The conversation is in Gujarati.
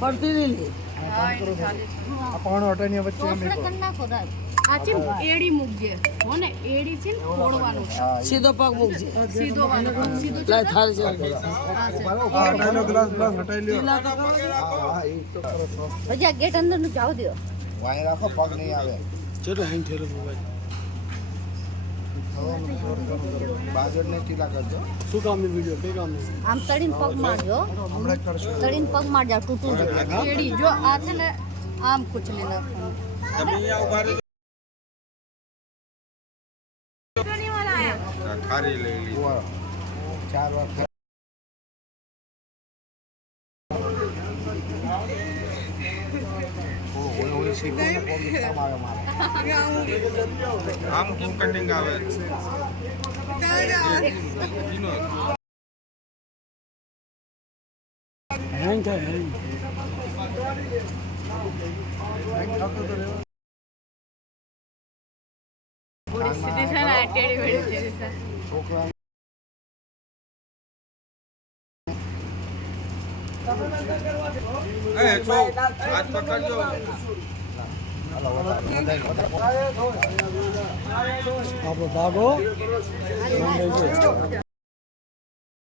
પડતી નહીં પણ ઓટોની વચ્ચે એમ આચી એડી મૂકજે હો ને એડી છે ને ફોડવાનું સીધો પગ મૂકજે સીધો વાનો સીધો લાય થાળ છે હટાઈ ગ્લાસ હટાઈ લ્યો પછી આ ગેટ અંદર નું જાવ દો વાય રાખો પગ નહીં આવે ચલો હેંગ થેલો મોબાઈલ બાજર ને ટીલા કરજો શું કામની વિડિયો કઈ કામની આમ તડીને પગ મારજો હમણાં કરશું તડીને પગ મારજો તૂટું એડી જો આ છે ને આમ કુચલી નાખવાનું તમે અહીંયા ઉભા રહો ખારી લઈ લીધો 4 વાર આમ કેમ કટિંગ આવે હેંગ થાય હેંગ સીધી છે ને ટેડી વેડી છે છોકરા હાથ પકડજો આપણો ધાગો